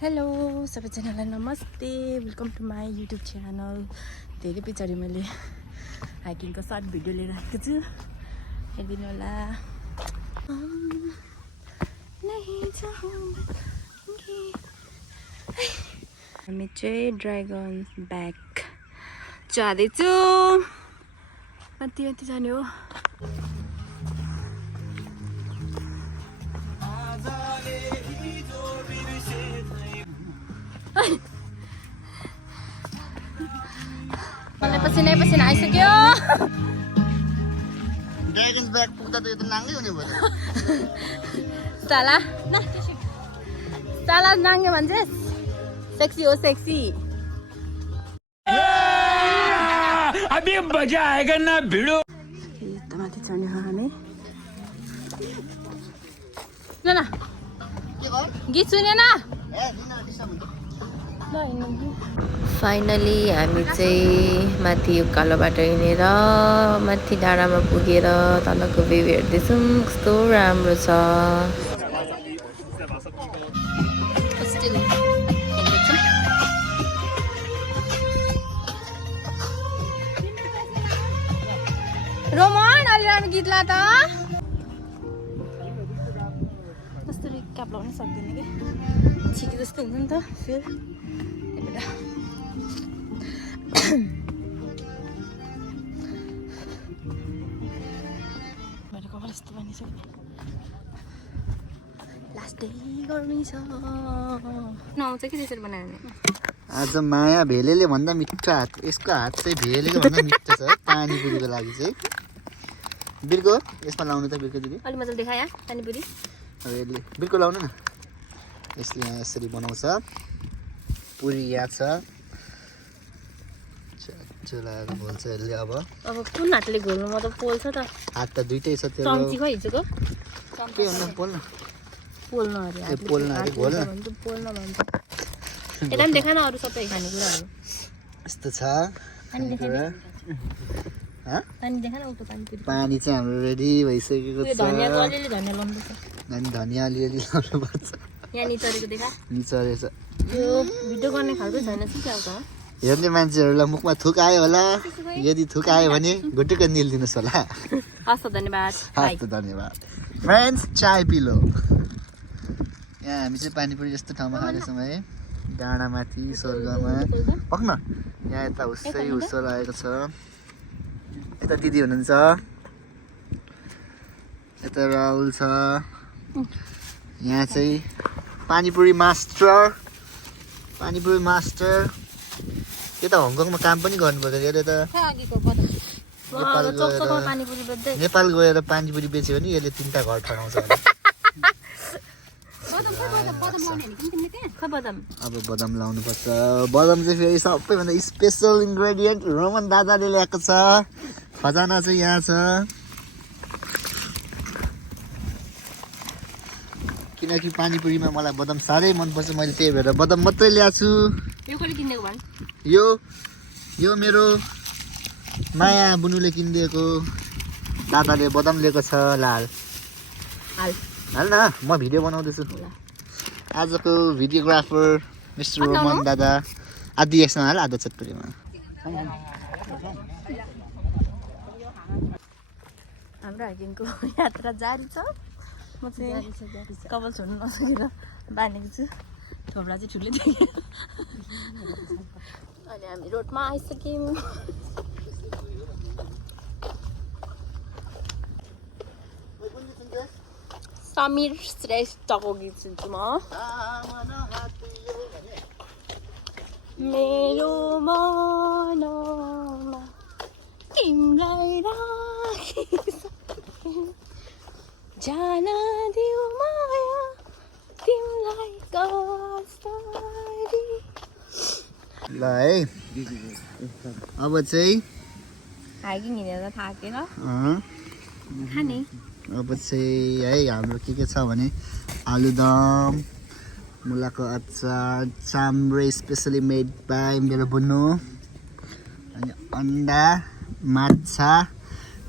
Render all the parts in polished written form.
hello सबैजनालाई नमस्ते welcome to my YouTube channel धेरै पछाडि मैले हाइकिङको सर्ट भिडियो लिएर आएको छु हेरिदिनु होला हामी चाहिँ ड्रागन ब्याक जाँदैछु माथि माथि जाने हो मलाई पसिना आइसक्यो ड्रागन्स ब्याग पुग्दा त यो त नाङ्गै हुने भयो साला साला नाङ्गे भन्छस् सेक्सी हो सेक्सी अभी मजा आएगा ना भिडो यता माथि चढ्ने हो हामी ल न गीत सुने न फाइनली हामी चाहिँ माथि उकालो बाटो हिँडेर माथि डाँडामा पुगेर तलको भ्यू हेर्दैछौँ कस्तो राम्रो छ रोमन अलि राम्रो गीत ला त कस्तो रिक्याप लाउन सक्दैन कि छिटो जस्तो हुन्छ नि त फेरि मेरो कपाल यस्तो बनिसक्यो लास्ट गर्मी छ नआउँछ कि त्यसरी बनायो भने आज माया भेलेले भन्दा मिठो हात यसको हात चाहिँ भेलेको भन्दा मिठो छ पानीपुरीको लागि चाहिँ बिर्को यसमा लाउनु त बिर्को दिदी अलि मजाले देखाया पानीपुरी अब यसले बिर्को लाउनु न यसले यहाँ यसरी बनाउँछ पुरी यहाँ छ चुलाएर घोल्छ यसले अब कुन हातले घोल्नु म त पोल्छ त हात त दुइटै छ त्यो चम्ची खै हिजोको के भन्नु पोल्न पोल्न अरे पोल्न अरे घोल्न पोल्न भन्छ यता पनि देखा न अरू सबै खानेकुराहरू यस्तो छ पानी देखा न उतो पानीपुरी पानी चाहिँ हाम्रो रेडी भइसकेको छ धनियाँको अलिअलि धनियाँ लाउनुपर्छ अनि धनियाँ अलिअलि लाउनुपर्छ यहाँ निचरेको देखा निचरेछ यो भिडियो गर्ने खालको छैन कि क्या त हेर्ने मान्छेहरूलाई मुखमा थुक आयो होला यदि थुक आयो भने घुटुक्क निल्दिनुहोस् होला हस् त धन्यवाद हस् त धन्यवाद फ्रेन्ड्स चाय पिलो यहाँ हामी चाहिँ पानीपुरी जस्तो ठाउँमा खाँदैछौँ है डाँडामाथि स्वर्गमा पक्न यहाँ यता हुस्सै हुस्सो लागेको छ यता दिदी हुनुहुन्छ यता राहुल छ यहाँ चाहिँ पानीपुरी मास्टर यो त हङकङमा काम पनि गर्नुपर्छ यसले त नेपाल गएर पानीपुरी बेच्यो भने यसले 3टा घर ठगाउँछ अब बदाम लाउनुपर्छ बदाम चाहिँ फेरि सबैभन्दा स्पेसल इन्ग्रेडियन्ट रोमन दादाले ल्याएको छ खजाना चाहिँ यहाँ छ किनकि पानीपुरीमा मलाई बदाम साह्रै मनपर्छ मैले त्यही भएर बदाम मात्रै ल्याएको छु यो मेरो माया बुनुले किनिदिएको दादाले बदाम लिएको छ लाल हाल न म भिडियो बनाउँदैछु आजको भिडियोग्राफर मिस्टर रोमन दादा आधी यसमा हाल आधा छटपुरीमा हाम्रो हाइकिङको यात्रा जारी छ म चाहिँ कपाल छोड्नु नसकेर बाँधेको छु थोप्रा चाहिँ ठुलै देख्यो अनि हामी रोडमा आइसक्यौँ समीर श्रेष्ठको गीत सुन्छु म मेरो मनमा तिमीलाई राखी जान दिउ माया तिमीलाई कसरी ल है अब चाहिँ हाइकिङ हिँडेर थाकेर खाने अब चाहिँ है हाम्रो के छ भने आलुदम मुलाको अचार चाम्रे स्पेसली मेड बाई मेरो बुनु अनि अन्डा माछा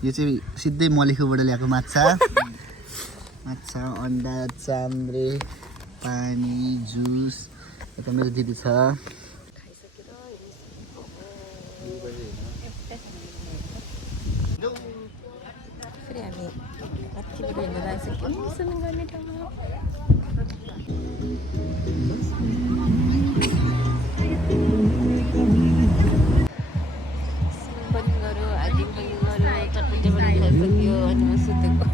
यो चाहिँ सिधै मलेखुबाट ल्याएको माछा माछा अन्डा चाम्रे पानी जुस यता मेरो दिदी छ फेरि हामी कतिबाट हिँडेर आइसक्यौँ स्विमिङ गर्ने ठाउँमा पनि गऱ्यो हाइकिङ पनि गऱ्यो चटपटे पनि खाइसक्यो अनि म सुतेको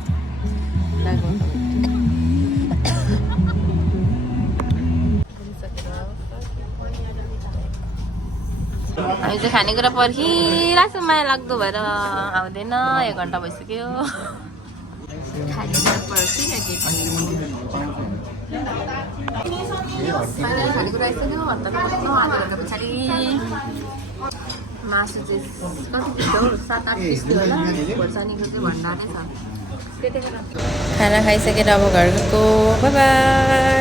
हामी चाहिँ खानेकुरा पर्खिरहेको माया लाग्दो भएर आउँदैन 1 घन्टा भइसक्यो खानेकुरा पर्खिरहेको खानेकुरा आइसक्यो आधा घन्टा पछाडि मासु चाहिँ कति पिस हो 7-8 पिस थियो होला खोर्सानीको चाहिँ भण्डारै छ खाना खाइसकेर अब घर गएको बाई बाई